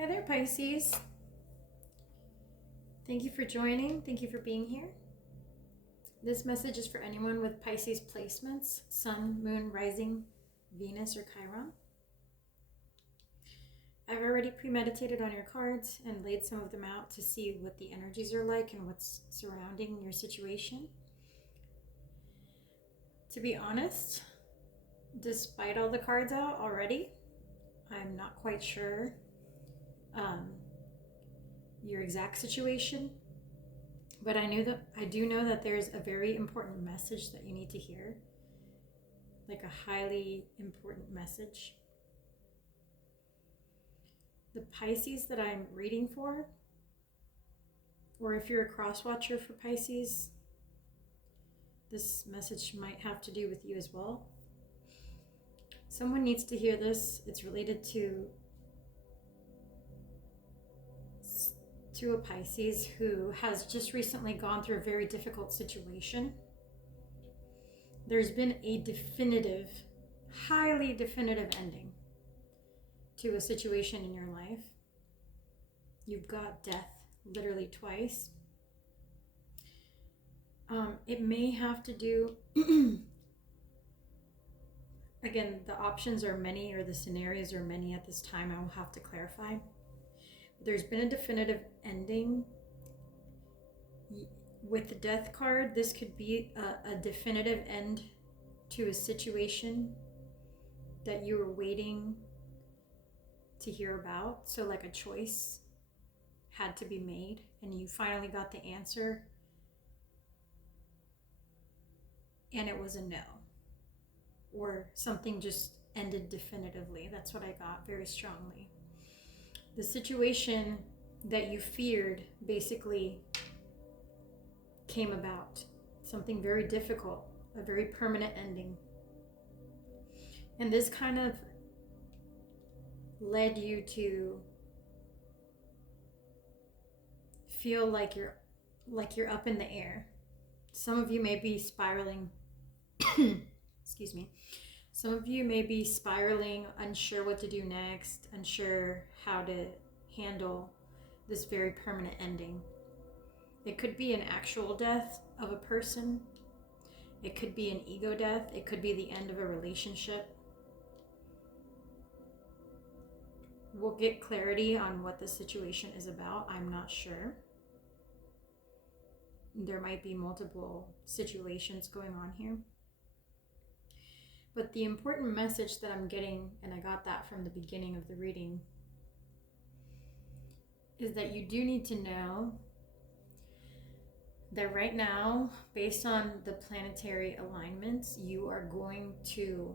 Hi there, Pisces. Thank you for joining. Thank you for being here. This message is for anyone with Pisces placements, Sun, Moon, Rising, Venus, or Chiron. I've already premeditated on your cards and laid some of them out to see what the energies are like and what's surrounding your situation. To be honest, despite all the cards out already, I'm not quite sure your exact situation, but I do know that there's a very important message that you need to hear, like a highly important message. The Pisces that I'm reading for, or if you're a cross watcher for Pisces, this message might have to do with you as well. Someone needs to hear this. It's related to a Pisces who has just recently gone through a very difficult situation. There's been a definitive, highly definitive ending to a situation in your life. You've got death literally twice. It may have to do, again, the options are many, or the scenarios are many at this time. I will have to clarify. There's been a definitive ending. With the death card, this could be a definitive end to a situation that you were waiting to hear about. So like a choice had to be made and you finally got the answer and it was a no. Or something just ended definitively. That's what I got very strongly. The situation that you feared basically came about. Something very difficult, a very permanent ending. And this kind of led you to feel like you're up in the air. Some of you may be spiraling excuse me. Some of you may be spiraling, unsure what to do next, unsure how to handle this very permanent ending. It could be an actual death of a person. It could be an ego death. It could be the end of a relationship. We'll get clarity on what the situation is about. I'm not sure. There might be multiple situations going on here. But the important message that I'm getting, and I got that from the beginning of the reading, is that you do need to know that right now, based on the planetary alignments, you are going to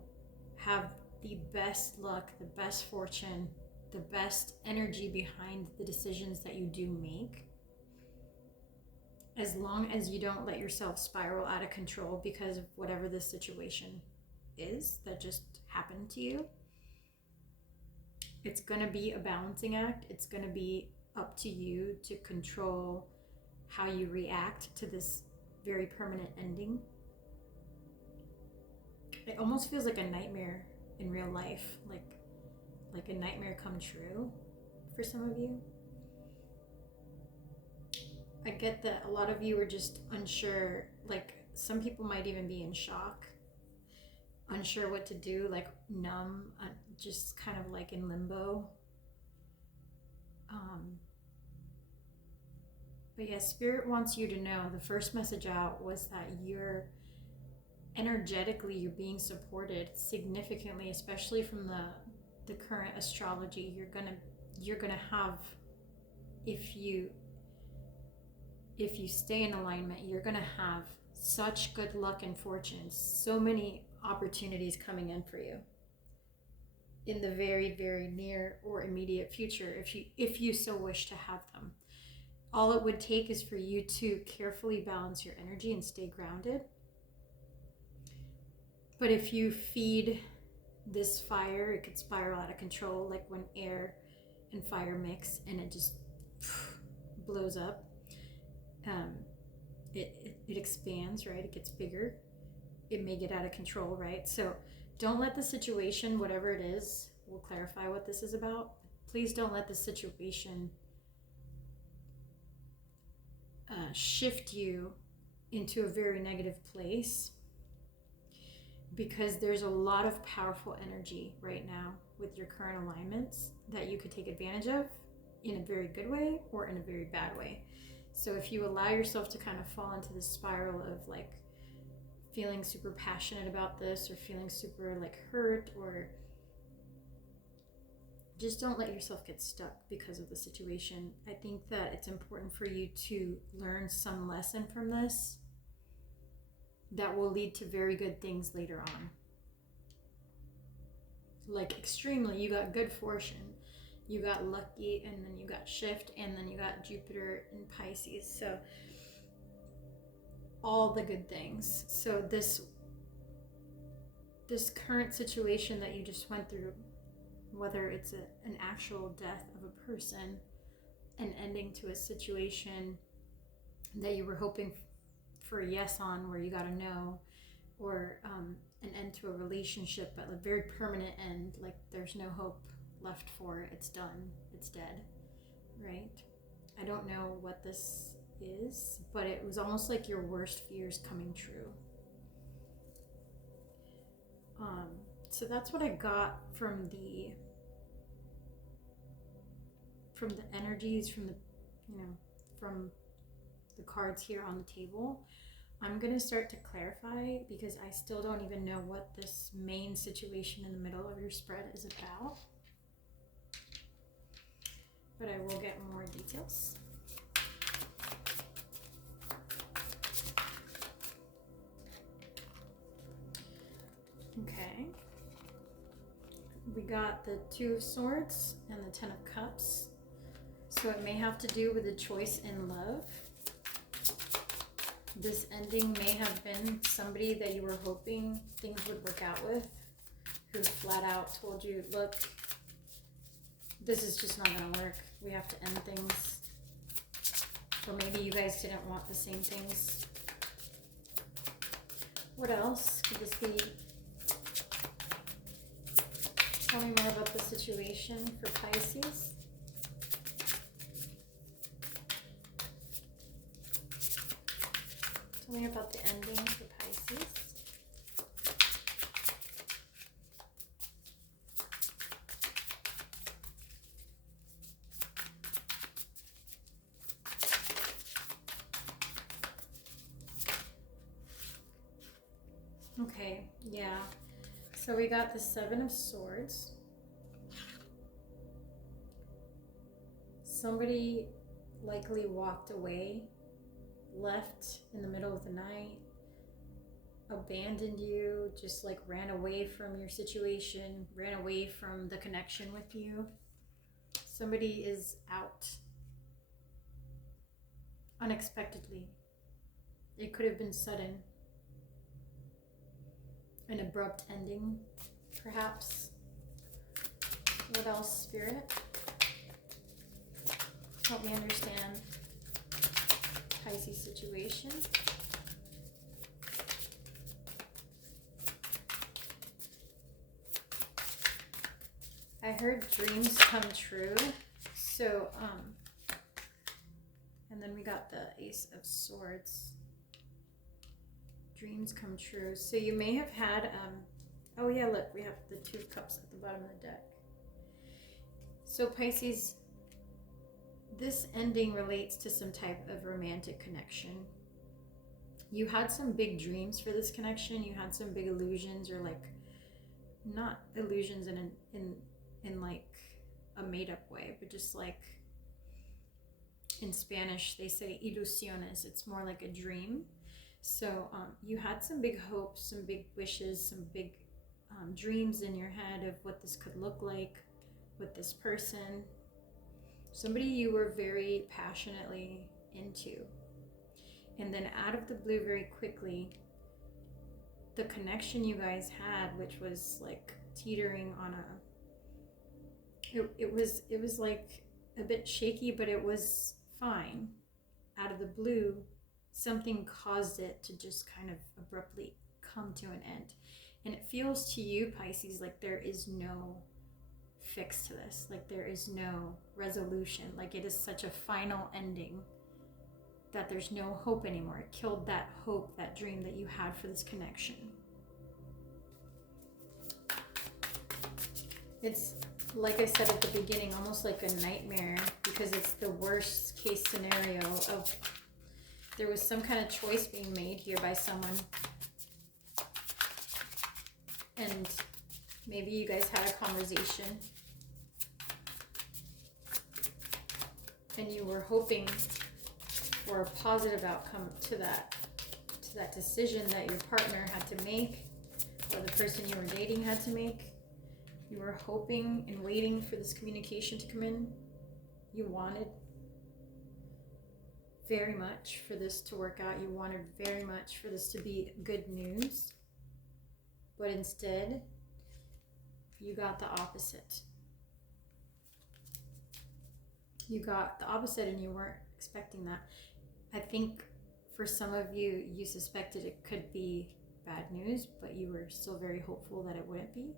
have the best luck, the best fortune, the best energy behind the decisions that you do make, as long as you don't let yourself spiral out of control because of whatever this situation is that just happened to you. It's going to be a balancing act. It's going to be up to you to control how you react to this very permanent ending. It almost feels like a nightmare in real life, like a nightmare come true for some of you. I get that a lot of you are just unsure, like some people might even be in shock, unsure what to do, like numb, just kind of like in limbo. But yeah, Spirit wants you to know, the first message out was that you're energetically being supported significantly, especially from the current astrology. You're gonna have, if you stay in alignment, you're gonna have such good luck and fortune, so many opportunities coming in for you in the very, very near or immediate future, if you so wish to have them. All it would take is for you to carefully balance your energy and stay grounded. But if you feed this fire, it could spiral out of control, like when air and fire mix and it just blows up. It expands, right? It gets bigger. It may get out of control, right? So don't let the situation, whatever it is, we'll clarify what this is about. please don't let the situation shift you into a very negative place, because there's a lot of powerful energy right now with your current alignments that you could take advantage of in a very good way or in a very bad way. So if you allow yourself to kind of fall into this spiral of like feeling super passionate about this, or feeling super like hurt, or just don't let yourself get stuck because of the situation. I think that it's important for you to learn some lesson from this that will lead to very good things later on. Like extremely, you got good fortune, you got lucky, and then you got shift, and then you got Jupiter in Pisces. So all the good things. So this current situation that you just went through, whether it's an actual death of a person, an ending to a situation that you were hoping for a yes on, where you got a no, or an end to a relationship, but a very permanent end, like there's no hope left for it, it's done, it's dead, right? I don't know what this is, but it was almost like your worst fears coming true. So that's what I got from the energies, from the cards here on the table. I'm gonna start to clarify, because I still don't even know what this main situation in the middle of your spread is about, but I will get more details. Okay, we got the Two of Swords and the Ten of Cups. So it may have to do with a choice in love. This ending may have been somebody that you were hoping things would work out with, who flat out told you, look, this is just not gonna work. We have to end things. Or maybe you guys didn't want the same things. What else could this be? Tell me more about the situation for Pisces. Tell me about the ending for Pisces. Okay, yeah. So we got the Seven of Swords. Somebody likely walked away, left in the middle of the night, abandoned you, just like ran away from your situation, ran away from the connection with you. Somebody is out unexpectedly. It could have been sudden. An abrupt ending, perhaps. What else, Spirit? Help me understand Pisces situation. I heard dreams come true. So, and then we got the Ace of Swords. Dreams come true. So you may have had, oh yeah, look, we have the Two of Cups at the bottom of the deck. So Pisces, this ending relates to some type of romantic connection. You had some big dreams for this connection. You had some big illusions, or like, not illusions in like a made-up way, but just like in Spanish they say ilusiones. It's more like a dream. So you had some big hopes, some big wishes, some big dreams in your head of what this could look like with this person. Somebody you were very passionately into. And then out of the blue, very quickly, the connection you guys had, which was like teetering on it was like a bit shaky, but it was fine. Out of the blue, something caused it to just kind of abruptly come to an end. And it feels to you, Pisces, like there is no fix to this. Like there is no resolution. Like it is such a final ending that there's no hope anymore. It killed that hope, that dream that you had for this connection. It's, like I said at the beginning, almost like a nightmare, because it's the worst case scenario of there was some kind of choice being made here by someone. And maybe you guys had a conversation and you were hoping for a positive outcome to that decision that your partner had to make, or the person you were dating had to make. You were hoping and waiting for this communication to come in. You wanted very much for this to work out. You wanted very much for this to be good news. But instead, you got the opposite. You got the opposite and you weren't expecting that. I think for some of you, you suspected it could be bad news, but you were still very hopeful that it wouldn't be.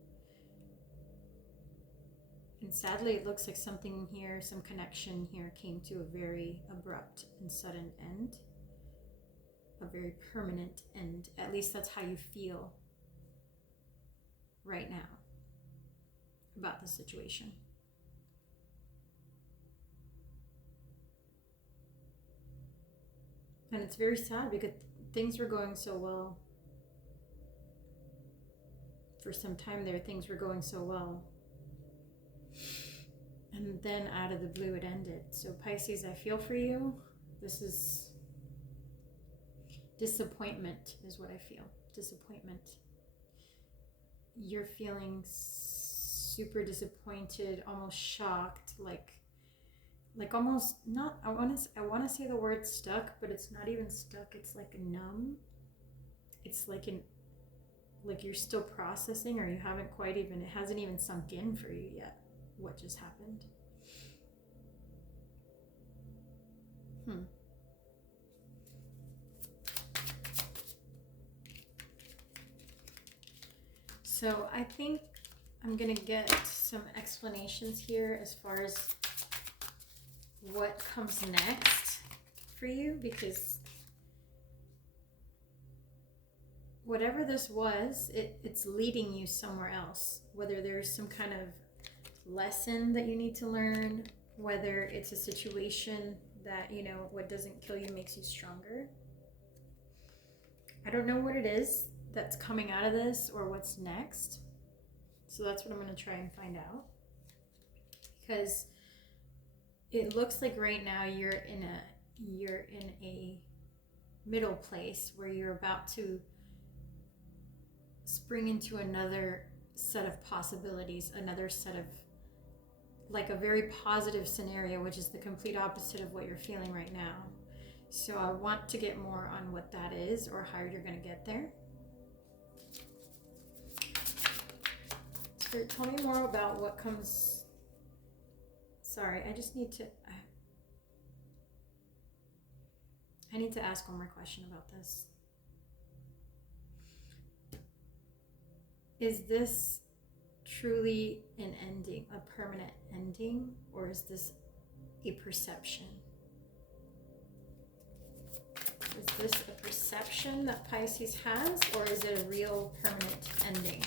And sadly, it looks like something here, some connection here came to a very abrupt and sudden end. A very permanent end. At least that's how you feel right now about the situation. And it's very sad because things were going so well. For some time there, things were going so well. And then out of the blue, it ended. So Pisces, I feel for you. This is disappointment is what I feel. Disappointment. You're feeling super disappointed, almost shocked, like almost not, I want to say the word stuck, but it's not even stuck. It's like numb. It's like you're still processing, or you haven't quite even, it hasn't even sunk in for you yet what just happened. So I think I'm gonna get some explanations here as far as what comes next for you, because whatever this was, it's leading you somewhere else. Whether there's some kind of lesson that you need to learn, whether it's a situation that, you know, what doesn't kill you makes you stronger. I don't know what it is that's coming out of this or what's next. So that's what I'm going to try and find out. Because it looks like right now you're in a middle place where you're about to spring into another set of possibilities, another set of, like, a very positive scenario, which is the complete opposite of what you're feeling right now. So I want to get more on what that is, or how you're going to get there. Spirit, tell me more about what comes. Sorry, I just need to, I need to ask one more question about this. Is this truly an ending, a permanent ending, or is this a perception? Is this a perception that Pisces has, or is it a real permanent ending?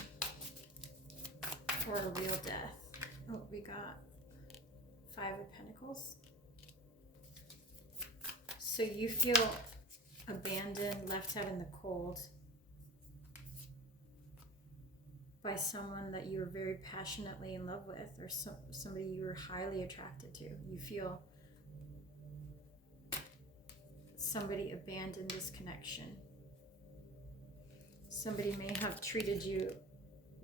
Or a real death? Oh, we got 5 of Pentacles. So you feel abandoned, left out in the cold by someone that you were very passionately in love with, or somebody you were highly attracted to. You feel somebody abandoned this connection. Somebody may have treated you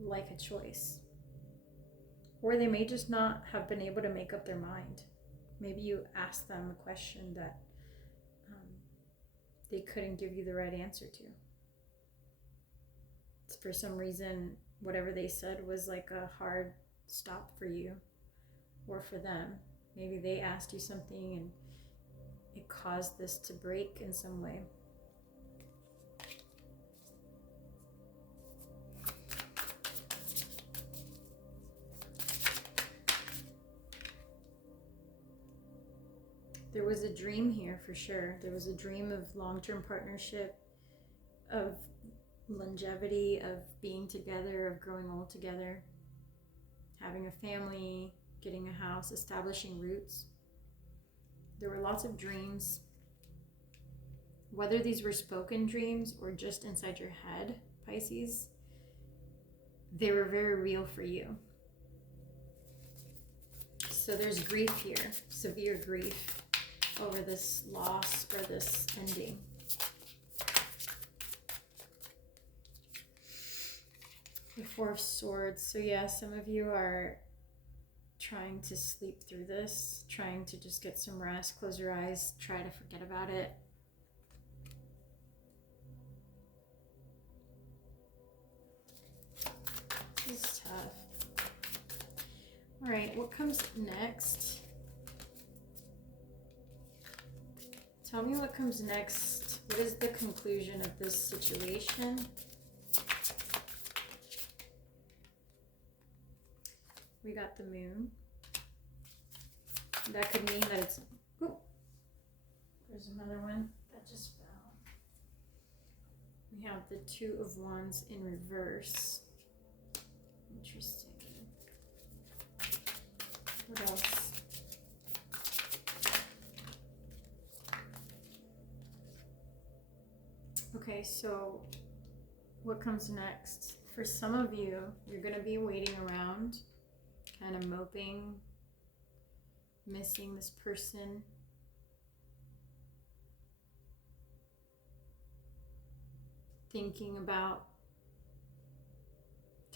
like a choice. Or they may just not have been able to make up their mind. Maybe you asked them a question that they couldn't give you the right answer to. For some reason, whatever they said was like a hard stop for you or for them. Maybe they asked you something and it caused this to break in some way. There was a dream here for sure. There was a dream of long-term partnership, of longevity, of being together, of growing old together, having a family, getting a house, establishing roots. There were lots of dreams. Whether these were spoken dreams or just inside your head, Pisces, they were very real for you. So there's grief here, severe grief over this loss or this ending. The Four of Swords. So yeah, some of you are trying to sleep through this, trying to just get some rest, close your eyes, try to forget about it. This is tough. All right, what comes next? Tell me what comes next. What is the conclusion of this situation? We got the Moon. That could mean that it's... Oh, there's another one that just fell. We have the Two of Wands in reverse. Interesting. What else? Okay, so what comes next? For some of you, you're going to be waiting around, kind of moping, missing this person. Thinking about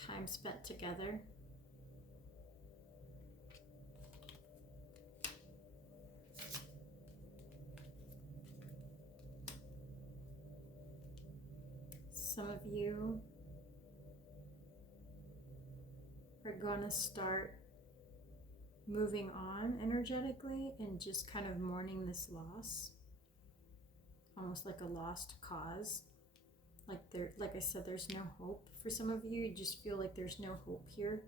time spent together. Some of you are going to start moving on energetically and just kind of mourning this loss, almost like a lost cause. Like I said, there's no hope for some of you. You just feel like there's no hope here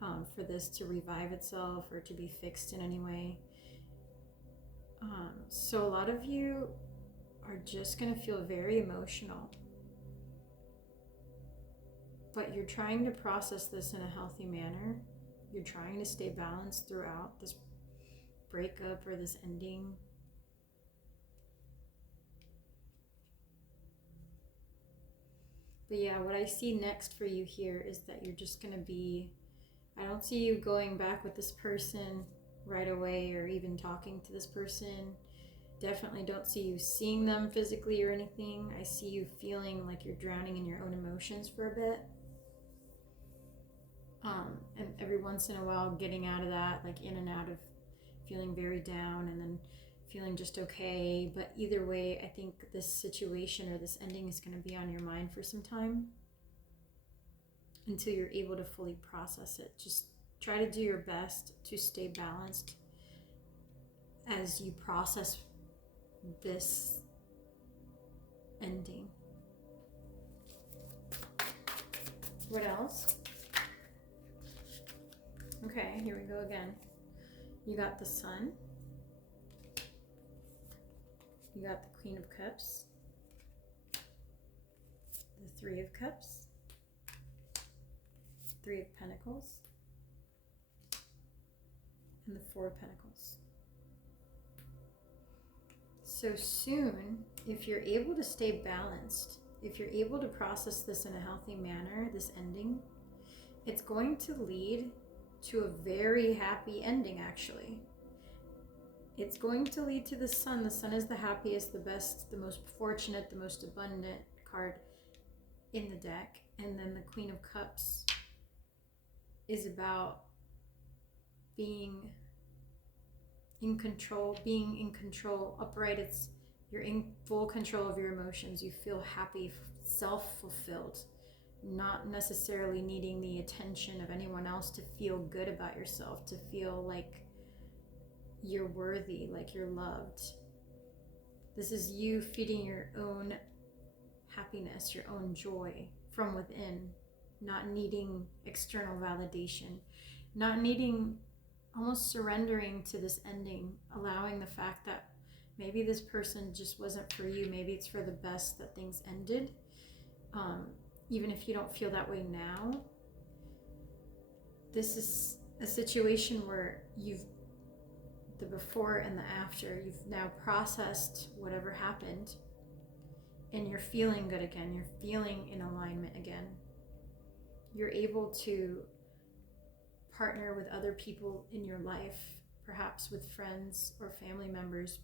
for this to revive itself or to be fixed in any way. So a lot of you are just going to feel very emotional. But you're trying to process this in a healthy manner. You're trying to stay balanced throughout this breakup or this ending. But yeah, what I see next for you here is that you're just going to be... I don't see you going back with this person right away or even talking to this person. Definitely don't see you seeing them physically or anything. I see you feeling like you're drowning in your own emotions for a bit. And every once in a while getting out of that, like in and out of feeling very down and then feeling just okay. But either way, I think this situation or this ending is going to be on your mind for some time until you're able to fully process it. Just try to do your best to stay balanced as you process this ending. What else? Okay, here we go again. You got the Sun. You got the Queen of Cups. The Three of Cups. Three of Pentacles. And the Four of Pentacles. So soon, if you're able to stay balanced, if you're able to process this in a healthy manner, this ending, it's going to lead to a very happy ending, actually. It's going to lead to the Sun. The Sun is the happiest, the best, the most fortunate, the most abundant card in the deck. And then the Queen of Cups is about being in control, upright. You're in full control of your emotions. You feel happy, self-fulfilled, not necessarily needing the attention of anyone else to feel good about yourself, to feel like you're worthy, like you're loved. This is you feeding your own happiness, your own joy from within, not needing external validation, not needing almost surrendering to this ending, allowing the fact that maybe this person just wasn't for you. Maybe it's for the best that things ended. Even if you don't feel that way now, this is a situation where the before and the after, you've now processed whatever happened, and you're feeling good again. You're feeling in alignment again. You're able to partner with other people in your life, perhaps with friends or family members.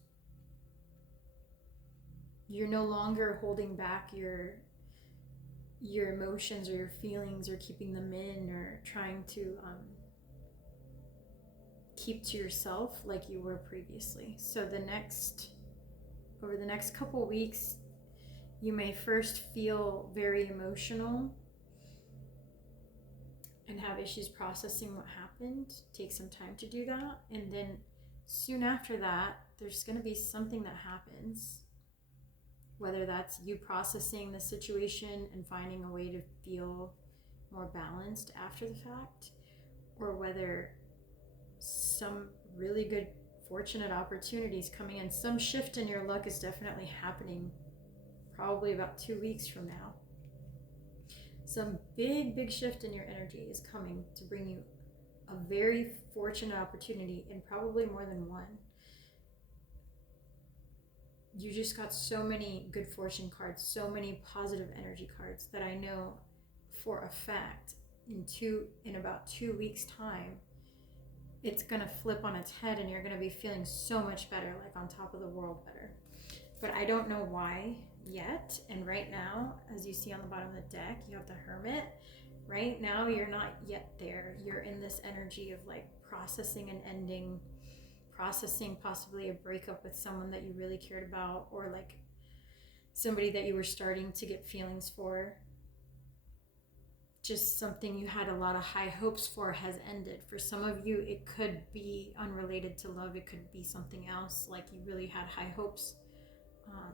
You're no longer holding back your emotions or your feelings, or keeping them in, or trying to keep to yourself like you were previously. So over the next couple weeks, you may first feel very emotional and have issues processing what happened. Take some time to do that. And then soon after that, there's going to be something that happens, whether that's you processing the situation and finding a way to feel more balanced after the fact, or whether some really good fortunate opportunities coming in. Some shift in your luck is definitely happening, probably about 2 weeks from now. Some big shift in your energy is coming to bring you a very fortunate opportunity, and probably more than one. You just got so many good fortune cards, so many positive energy cards, that I know for a fact in about 2 weeks time, it's gonna flip on its head, and you're gonna be feeling so much better, like on top of the world better. But I don't know why yet. And right now, as you see on the bottom of the deck, you have the Hermit. Right now, you're not yet there. You're in this energy of like processing an ending, processing possibly a breakup with someone that you really cared about, or like somebody that you were starting to get feelings for. Just something you had a lot of high hopes for has ended. For some of you, it could be unrelated to love. It could be something else, like you really had high hopes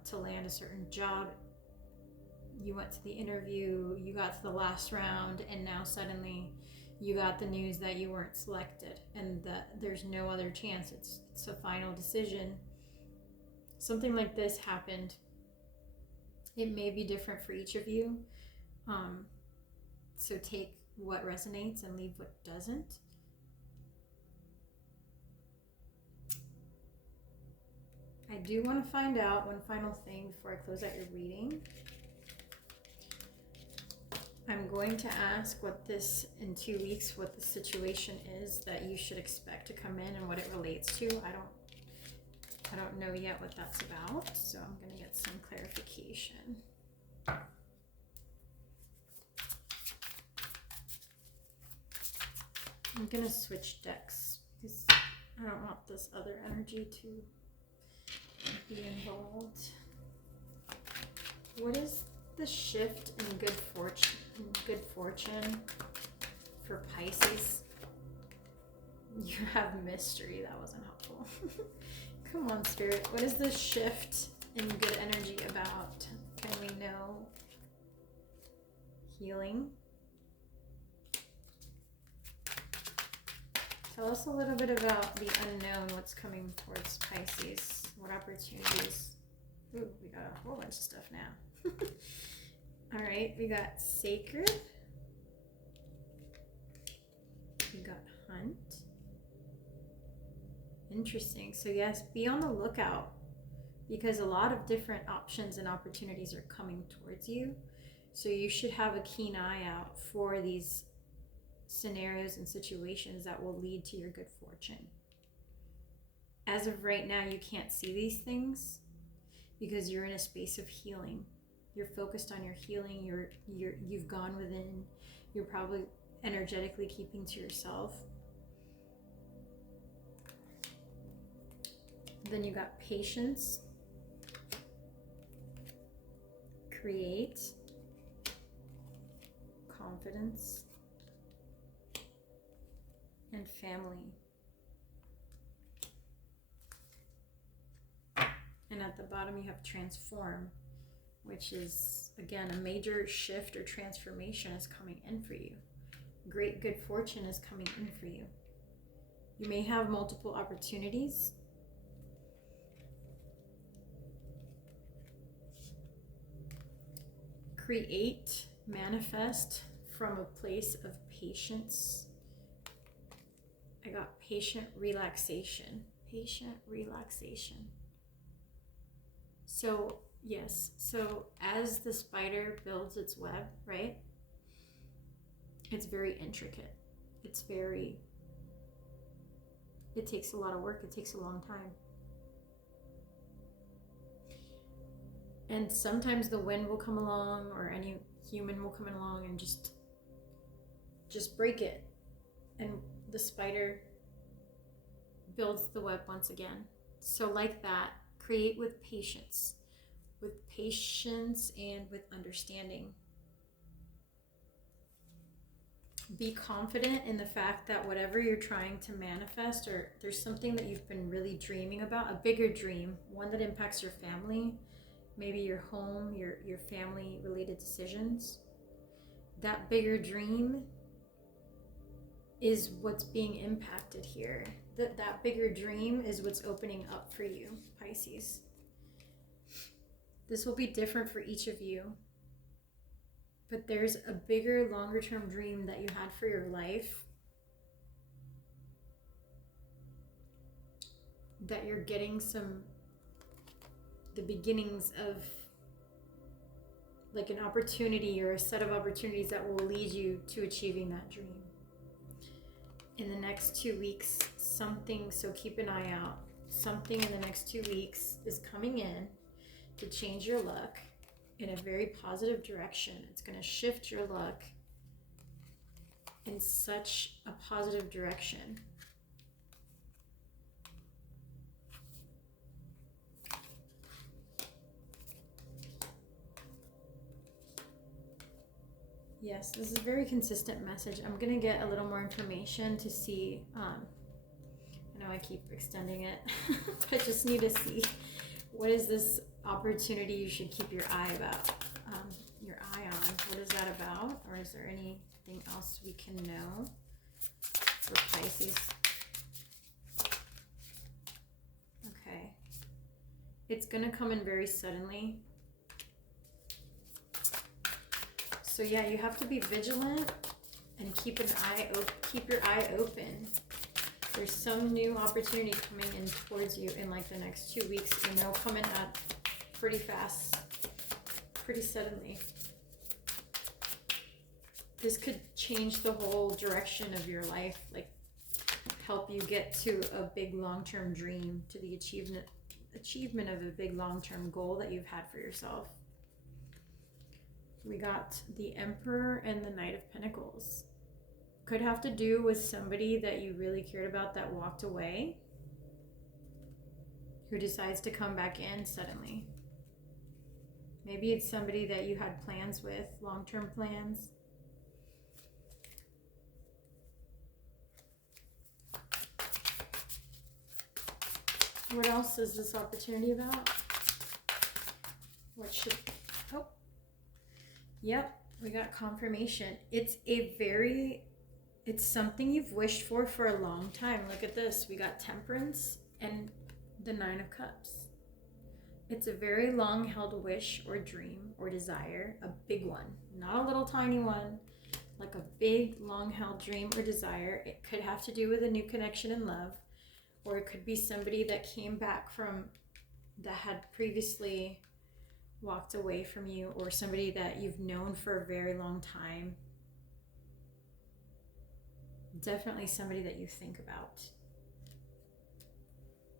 to land a certain job. You went to the interview, you got to the last round, and now suddenly you got the news that you weren't selected and that there's no other chance. It's a final decision. Something like this happened. It may be different for each of you. So take what resonates and leave what doesn't. I do want to find out one final thing before I close out your reading. I'm going to ask in 2 weeks, what the situation is that you should expect to come in and what it relates to. I don't know yet what that's about, so I'm going to get some clarification. I'm going to switch decks because I don't want this other energy to be involved. What is the shift in good fortune for Pisces? You have mystery. That wasn't helpful. Come on, Spirit. What is the shift in good energy about? Can we know? Healing. Tell us a little bit about the unknown, what's coming towards Pisces, what opportunities. Ooh, we got a whole bunch of stuff now. All right, we got Sacred. We got Hunt. Interesting. So yes, be on the lookout, because a lot of different options and opportunities are coming towards you. So you should have a keen eye out for these scenarios and situations that will lead to your good fortune. As of right now, you can't see these things because you're in a space of healing. You're focused on your healing. You've gone within. You're probably energetically keeping to yourself. Then you got Patience, Create, Confidence, and Family. And at the bottom you have Transform, which is, again, a major shift or transformation is coming in for you. Great good fortune is coming in for you. You may have multiple opportunities. Create, manifest from a place of patience. I got patient relaxation. Patient relaxation. So, yes. So as the spider builds its web, right? It's very intricate. It takes a lot of work. It takes a long time. And sometimes the wind will come along, or any human will come along and just break it. And the spider builds the web once again. So like that, create with patience and with understanding. Be confident in the fact that whatever you're trying to manifest, or there's something that you've been really dreaming about, a bigger dream, one that impacts your family, maybe your home, your family related decisions. That bigger dream is what's being impacted here. That bigger dream is what's opening up for you, Pisces. This will be different for each of you. But there's a bigger, longer term dream that you had for your life that you're getting the beginnings of, like an opportunity or a set of opportunities that will lead you to achieving that dream. In the next 2 weeks, so keep an eye out. Something in the next 2 weeks is coming in to change your luck in a very positive direction. It's going to shift your luck in such a positive direction. Yes, this is a very consistent message. I'm going to get a little more information to see. I know I keep extending it, but I just need to see what is this opportunity you should keep your eye on. What is that about? Or is there anything else we can know for Pisces? Okay. It's going to come in very suddenly. So yeah, you have to be vigilant and keep your eye open. There's some new opportunity coming in towards you in like the next 2 weeks, and they'll come in at pretty fast, pretty suddenly. This could change the whole direction of your life, like help you get to a big long-term dream, to the achievement of a big long-term goal that you've had for yourself. We got the Emperor and the Knight of Pentacles. Could have to do with somebody that you really cared about that walked away, who decides to come back in suddenly. Maybe it's somebody that you had plans with, long-term plans. What else is this opportunity about? Yep, we got confirmation. It's something you've wished for a long time. Look at this. We got Temperance and the Nine of Cups. It's a very long-held wish or dream or desire, a big one, not a little tiny one, like a big, long-held dream or desire. It could have to do with a new connection in love, or it could be somebody that came back that had previously walked away from you, or somebody that you've known for a very long time. Definitely somebody that you think about.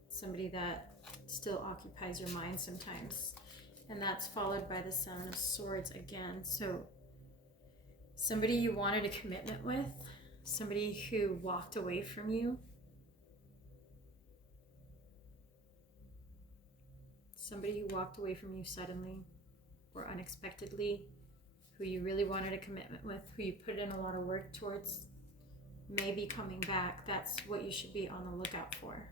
Somebody that still occupies your mind sometimes. And that's followed by the Seven of Swords again. So somebody you wanted a commitment with, somebody who walked away from you. Somebody who walked away from you suddenly or unexpectedly, who you really wanted a commitment with, who you put in a lot of work towards, may be coming back. That's what you should be on the lookout for.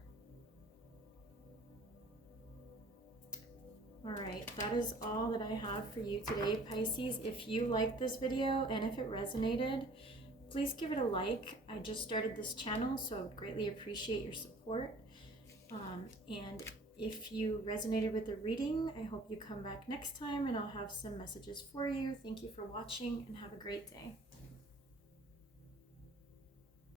All right, that is all that I have for you today, Pisces. If you liked this video and if it resonated, Please give it a like. I just started this channel, so I would greatly appreciate your support. And if you resonated with the reading, I hope you come back next time and I'll have some messages for you. Thank you for watching and have a great day.